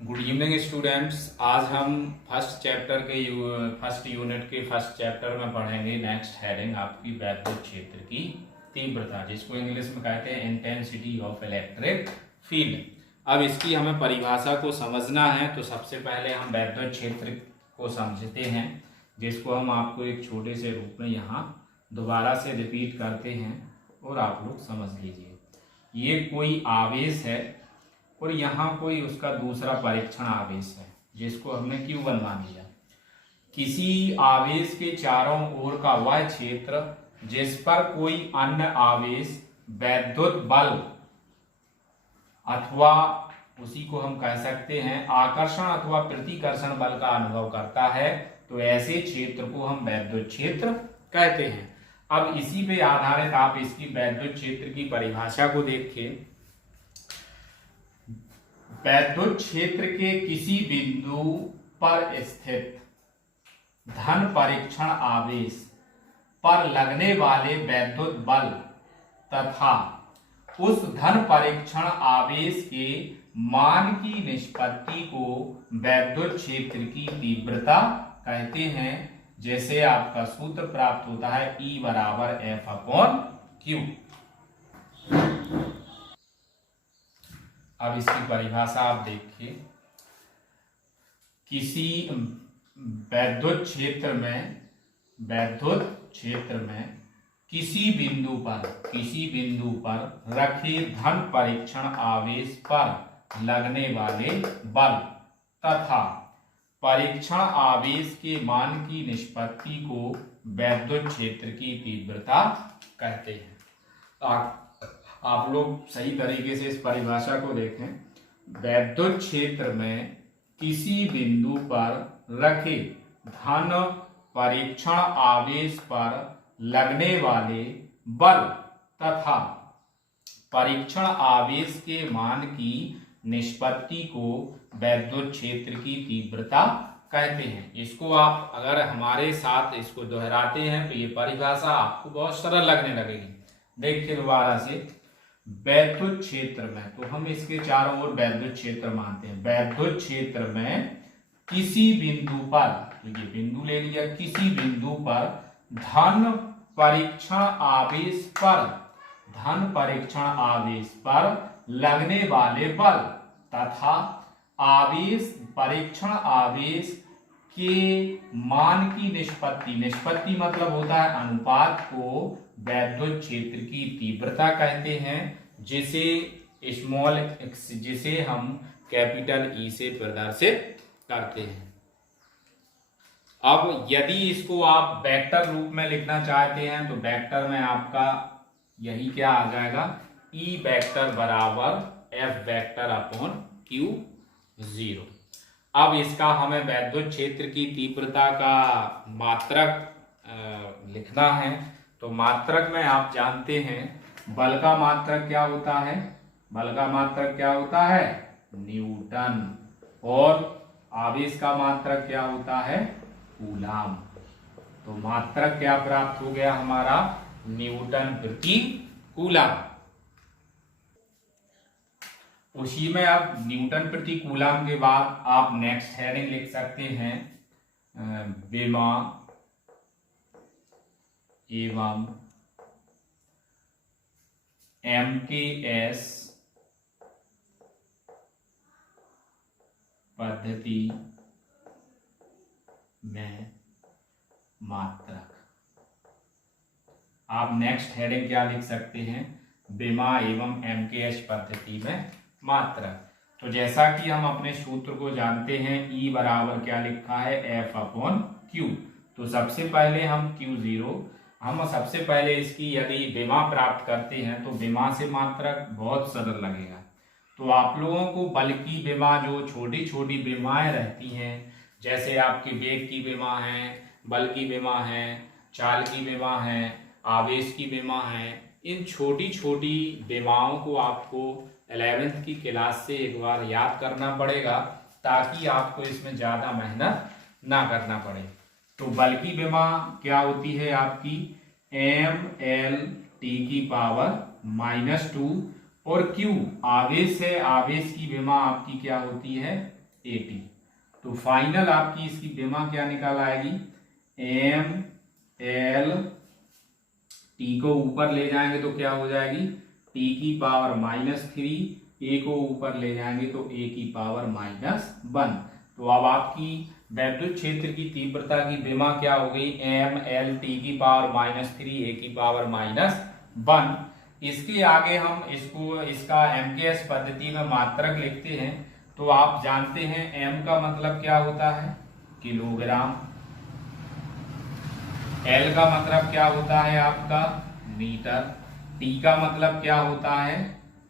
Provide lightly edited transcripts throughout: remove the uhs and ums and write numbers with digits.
Good evening students. आज हम first unit के फर्स्ट चैप्टर में पढ़ेंगे नेक्स्ट हेडिंग आपकी वैद्युत क्षेत्र की तीव्रता, जिसको इंग्लिश में कहते हैं इंटेंसिटी ऑफ इलेक्ट्रिक फील्ड। अब इसकी हमें परिभाषा को समझना है, तो सबसे पहले हम वैद्युत क्षेत्र को समझते हैं, जिसको हम आपको एक छोटे से रूप में यहाँ दोबारा से रिपीट करते हैं और आप लोग समझ लीजिए। ये कोई आवेश है और यहाँ कोई उसका दूसरा परीक्षण आवेश है, जिसको हमने Q1 मान लिया। किसी आवेश के चारों ओर का वह क्षेत्र जिस पर कोई अन्य आवेश वैद्युत बल अथवा उसी को हम कह सकते हैं आकर्षण अथवा प्रतिकर्षण बल का अनुभव करता है, तो ऐसे क्षेत्र को हम वैद्युत क्षेत्र कहते हैं। अब इसी पे आधारित आप इसकी वैद्युत क्षेत्र की परिभाषा को देखिए। वैद्युत क्षेत्र के किसी बिंदु पर स्थित धन परीक्षण आवेश पर लगने वाले वैद्युत बल तथा उस धन परीक्षण आवेश के मान की निष्पत्ति को वैद्युत क्षेत्र की तीव्रता कहते हैं। जैसे आपका सूत्र प्राप्त होता है E बराबर F/Q। अब इसकी परिभाषा आप देखिए। किसी वैद्युत क्षेत्र में किसी बिंदु पर रखे धन परीक्षण आवेश पर लगने वाले बल तथा परीक्षण आवेश के मान की निष्पत्ति को वैद्युत क्षेत्र की तीव्रता कहते हैं। आप लोग सही तरीके से इस परिभाषा को देखें। वैद्युत क्षेत्र में किसी बिंदु पर रखे धन परीक्षण आवेश पर लगने वाले बल तथा परीक्षण आवेश के मान की निष्पत्ति को वैद्युत क्षेत्र की तीव्रता कहते हैं। इसको आप अगर हमारे साथ इसको दोहराते हैं तो ये परिभाषा आपको बहुत सरल लगने लगेगी। देखिए दोबारा से, वैद्युत क्षेत्र में, तो हम इसके चारों ओर वैद्युत क्षेत्र मानते हैं। वैद्युत क्षेत्र में किसी बिंदु पर, तो ये बिंदु ले लिया, किसी बिंदु पर धन परीक्षण आवेश पर लगने वाले बल तथा परीक्षण आवेश के मान की निष्पत्ति मतलब होता है अनुपात, को वैद्युत क्षेत्र की तीव्रता कहते हैं, जिसे हम कैपिटल E से प्रदर्शित करते हैं। अब यदि इसको आप वेक्टर रूप में लिखना चाहते हैं तो वेक्टर में आपका यही क्या आ जाएगा, E वेक्टर बराबर F वेक्टर अपॉन Q0। अब इसका हमें वैद्युत क्षेत्र की तीव्रता का मात्रक लिखना है, तो मात्रक में आप जानते हैं बल का मात्रक क्या होता है, न्यूटन, और आवेश का मात्रक क्या होता है, कूलाम। तो मात्रक क्या प्राप्त हो गया हमारा, न्यूटन प्रति कूलाम। उसी में अब न्यूटन प्रति कूलाम के बाद आप नेक्स्ट हेडिंग लिख सकते हैं विमा एवं MKS पद्धति में मात्रक। आप नेक्स्ट हेडिंग क्या लिख सकते हैं, विमा एवं MKS पद्धति में मात्रक। तो जैसा कि हम अपने सूत्र को जानते हैं, E बराबर क्या लिखा है, F/Q। तो सबसे पहले हम सबसे पहले इसकी यदि विमा प्राप्त करते हैं तो विमा से मात्रक बहुत सरल लगेगा। तो आप लोगों को बल की विमा, जो छोटी छोटी विमाएं रहती हैं, जैसे आपकी वेग की विमा है, बल की विमा है, चाल की विमा है, आवेश की विमा है, इन छोटी छोटी विमाओं को आपको 11th की क्लास से एक बार याद करना पड़ेगा, ताकि आपको इसमें ज्यादा मेहनत ना करना पड़े। तो बल की विमा क्या होती है आपकी, mL/T⁻², और Q आवेश है, आवेश की विमा आपकी क्या होती है, AT। तो फाइनल आपकी इसकी बेमा क्या निकाल आएगी, MLT को ऊपर ले जाएंगे तो क्या हो जाएगी, T की पावर -3, A को ऊपर ले जाएंगे तो A की पावर -1। तो अब आपकी वैद्युत क्षेत्र की तीव्रता की बेमा क्या हो गई, MLT की पावर -3, A की पावर -1। इसके आगे हम इसका MKS पद्धति में मात्रक लिखते हैं। तो आप जानते हैं M का मतलब क्या होता है, किलोग्राम, L का मतलब क्या होता है आपका मीटर, T का मतलब क्या होता है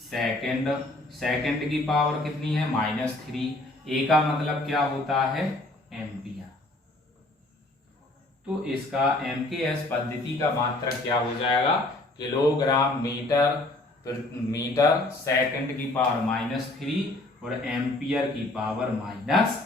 सेकंड, सेकंड की पावर कितनी है -3, A का मतलब क्या होता है एम्पियर। तो इसका MKS पद्धति का मात्रक क्या हो जाएगा, किलोग्राम मीटर सेकंड की पावर -3 और एम्पियर की पावर -1।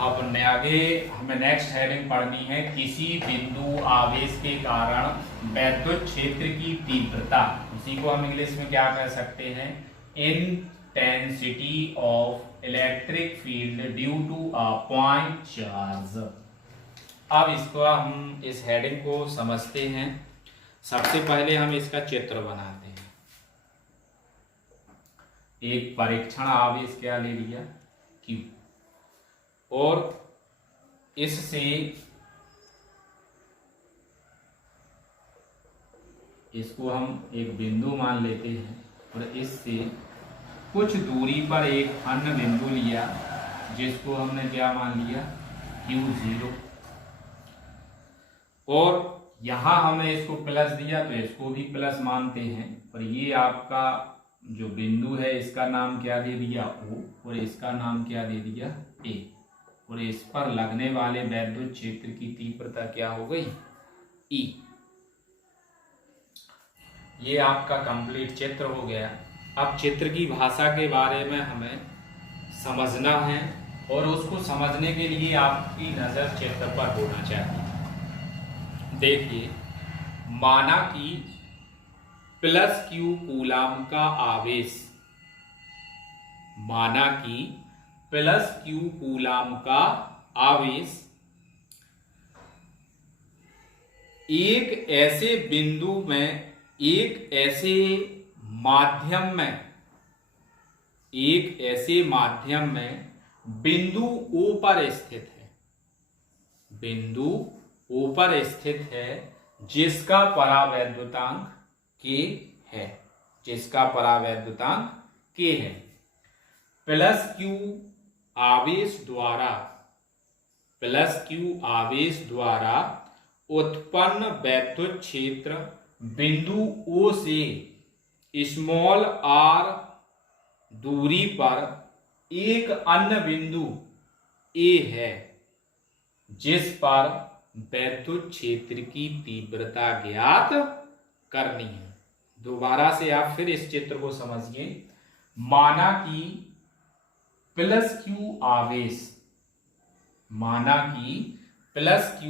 अब आगे हमें नेक्स्ट हेडिंग पढ़नी है, किसी बिंदु आवेश के कारण वैद्युत क्षेत्र की तीव्रता। इसी को हम इंग्लिश में क्या कह सकते हैं, intensity of electric field due to a point charge. अब इसको हम इस हेडिंग को समझते हैं। सबसे पहले हम इसका चित्र बनाते हैं। एक परीक्षण आवेश क्या ले लिया Q, और इससे इसको हम एक बिंदु मान लेते हैं और इससे कुछ दूरी पर एक अन्य बिंदु लिया जिसको हमने क्या मान लिया Q0, और यहां हमने इसको प्लस दिया तो इसको भी प्लस मानते हैं। और ये आपका जो बिंदु है इसका नाम क्या दे दिया O, और इसका नाम क्या दे दिया A, और इस पर लगने वाले वैद्युत क्षेत्र की तीव्रता क्या हो गई E। ये आपका कंप्लीट चित्र हो गया। अब चित्र की भाषा के बारे में हमें समझना है, और उसको समझने के लिए आपकी नजर चित्र पर होना चाहिए। देखिए, माना कि +Q कूलाम का आवेश, माना कि +Q कूलाम का आवेश एक ऐसे बिंदु में, एक ऐसे माध्यम में बिंदु O पर स्थित है, बिंदु O पर स्थित है, जिसका परावैद्युतांक K है, जिसका परावैद्युतांक K है। +Q आवेश द्वारा उत्पन्न वैद्युत क्षेत्र बिंदु O से r दूरी पर एक अन्य बिंदु A है, जिस पर वैद्युत क्षेत्र की तीव्रता ज्ञात करनी है। दोबारा से आप फिर इस चित्र को समझिए। माना कि +Q आवेश, माना कि +Q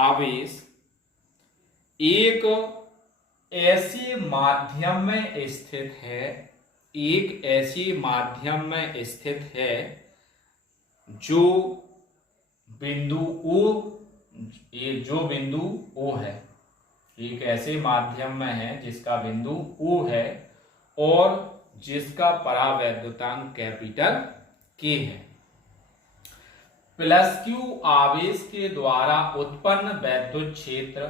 आवेश एक ऐसे माध्यम में स्थित है, एक ऐसे माध्यम में स्थित है जो बिंदु O, ये जो बिंदु O है, एक ऐसे माध्यम में है जिसका बिंदु O है और जिसका परावैद्युतांक K है। +Q आवेश के द्वारा उत्पन्न वैद्युत क्षेत्र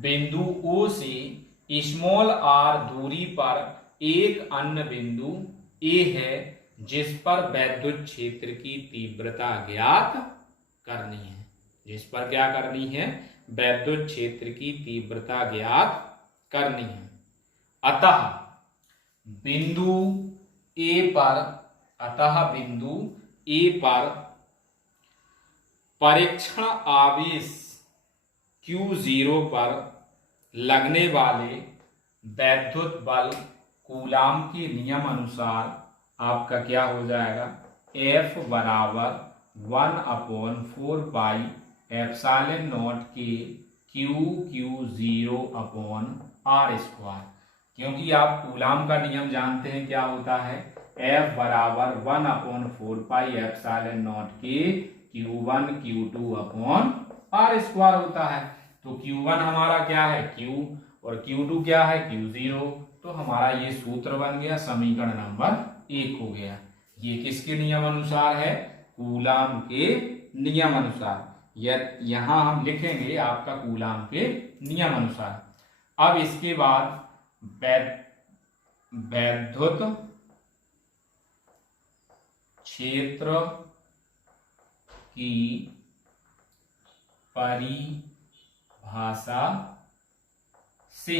बिंदु O से r दूरी पर एक अन्य बिंदु A है, जिस पर वैद्युत क्षेत्र की तीव्रता ज्ञात करनी है, जिस पर क्या करनी है, वैद्युत क्षेत्र की तीव्रता ज्ञात करनी है। अतः बिंदु A पर परीक्षण आवेश Q0 पर लगने वाले वैद्युत बल कूलाम के नियम अनुसार आपका क्या हो जाएगा, F बराबर 1/4 पाई एप्सिलॉन नॉट के Q0/r²। क्योंकि आप कूलाम का नियम जानते हैं क्या होता है, F बराबर 1/4πε0 के Q1 Q2 upon R square होता है। तो Q1 हमारा क्या है Q और Q2 क्या है Q0। तो हमारा ये सूत्र बन गया, समीकरण नंबर 1 हो गया। ये किसके नियम अनुसार है? कूलाम के नियम अनुसार। यहां हम लिखेंगे आपका कूलाम के नियम अनुसार। अब इसके बाद वैद्युत क्षेत्र की परिभाषा से,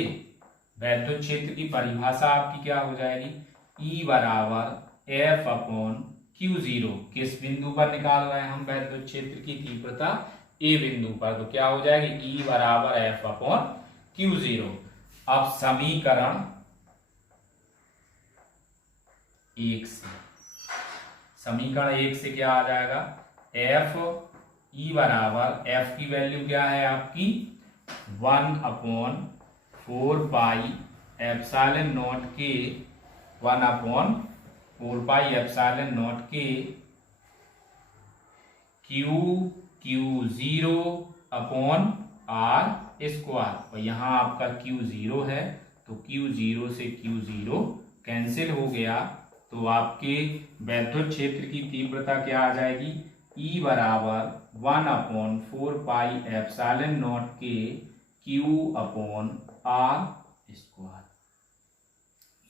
वैद्युत क्षेत्र की परिभाषा आपकी क्या हो जाएगी? E बराबर F/Q0। किस बिंदु पर निकाल रहे हैं हम वैद्युत क्षेत्र की तीव्रता? A बिंदु पर। तो क्या हो जाएगी? E बराबर F/Q0। अब समीकरण 1 से क्या आ जाएगा? F E बराबर F की वैल्यू क्या है आपकी? 1/4πε0 के 1/4πε0 के Q0 अपॉन R स्क्वायर। और यहाँ आपका Q0 है तो Q0 से Q0 कैंसिल हो गया। तो आपके वैद्युत क्षेत्र की तीव्रता क्या आ जाएगी? E बराबर 1/4πε0 के Q अपॉन R स्क्वायर।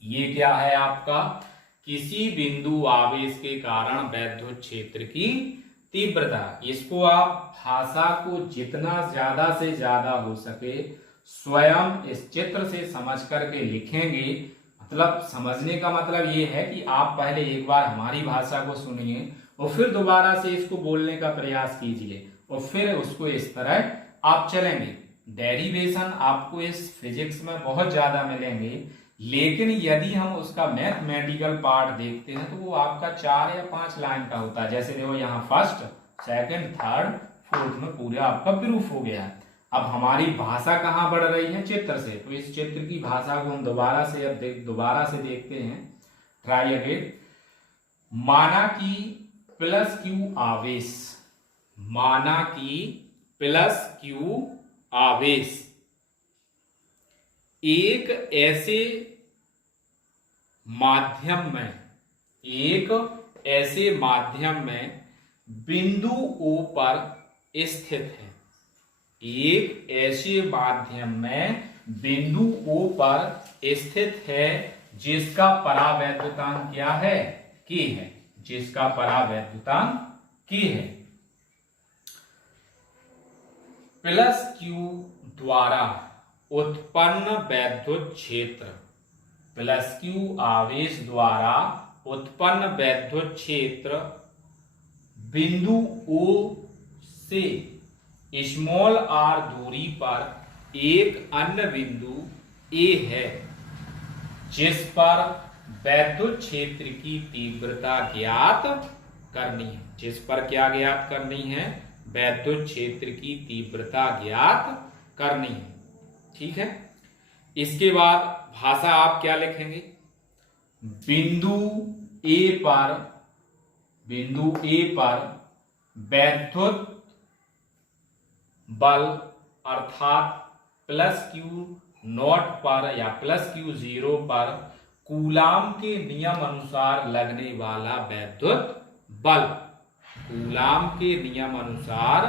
ये क्या है आपका? किसी बिंदु आवेश के कारण वैद्युत क्षेत्र की तीव्रता। इसको आप भाषा को जितना ज्यादा से ज्यादा हो सके स्वयं इस चित्र से समझ करके लिखेंगे। मतलब समझने का मतलब ये है कि आप पहले एक बार हमारी भाषा को सुनिए और फिर दोबारा से इसको बोलने का प्रयास कीजिए और फिर उसको इस तरह आप चलेंगे। डेरिवेशन आपको इस फिजिक्स में बहुत ज्यादा मिलेंगे, लेकिन यदि हम उसका मैथमेटिकल पार्ट देखते हैं तो वो आपका 4 या 5 लाइन का होता है। जैसे देखो यहाँ फर्स्ट, सेकंड, थर्ड, फोर्थ में पूरा आपका प्रूफ हो गया है। अब हमारी भाषा कहाँ बढ़ रही है? चित्र से। तो इस चित्र की भाषा को हम दोबारा से देखते हैं। Try again. माना कि +Q आवेश, माना कि +Q आवेश एक ऐसे माध्यम में बिंदु O पर स्थित है। एक ऐसे माध्यम में बिंदु O पर स्थित है जिसका परावैद्युतांक क्या है? K है। जिसका परावैद्युतांक K है। +Q द्वारा उत्पन्न वैद्युत क्षेत्र, +Q आवेश द्वारा उत्पन्न वैद्युत क्षेत्र बिंदु O से स्मॉल r दूरी पर एक अन्य बिंदु A है जिस पर वैद्युत क्षेत्र की तीव्रता ज्ञात करनी है। जिस पर क्या ज्ञात करनी है? वैद्युत क्षेत्र की तीव्रता ज्ञात करनी है। ठीक है। इसके बाद भाषा आप क्या लिखेंगे? बिंदु A पर वैद्युत बल अर्थात +Q0 पर या +Q0 पर कूलाम के नियम अनुसार लगने वाला वैद्युत बल, कूलाम के नियम अनुसार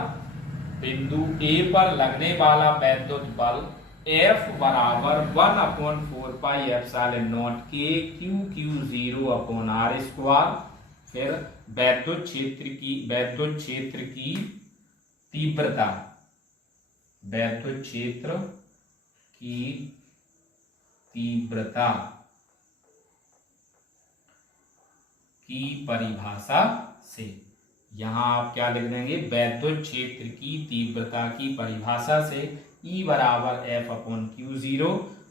बिंदु A पर लगने वाला वैद्युत बल F बराबर 1/4πε0 के Q0 अपॉन R स्क्वायर। फिर वैद्युत क्षेत्र की तीव्रता, वैद्युत क्षेत्र की तीव्रता की परिभाषा से। यहां आप क्या लिख देंगे? वैद्युत क्षेत्र की तीव्रता की परिभाषा से E बराबर F/Q0।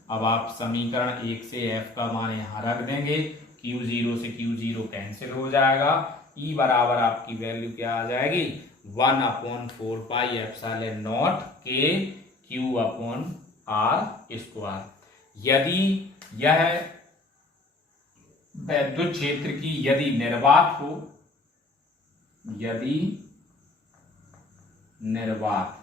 अब आप समीकरण 1 से F का मान यहां रख देंगे। Q0 से Q0 कैंसिल हो जाएगा। E बराबर आपकी वैल्यू क्या आ जाएगी? 1/4πε0 के Q अपॉन R स्क्वायर। यदि यह वैद्युत क्षेत्र की यदि निर्वात हो, यदि निर्वात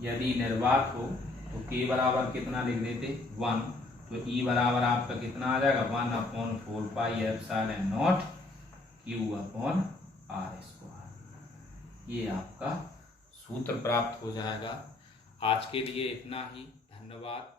यदि निर्वात हो तो के बराबर कितना लिख देते 1, तो ई बराबर आपका कितना आ जाएगा 1/4 पाई एप्सिलॉन नॉट Q/r²। ये आपका सूत्र प्राप्त हो जाएगा। आज के लिए इतना ही, धन्यवाद।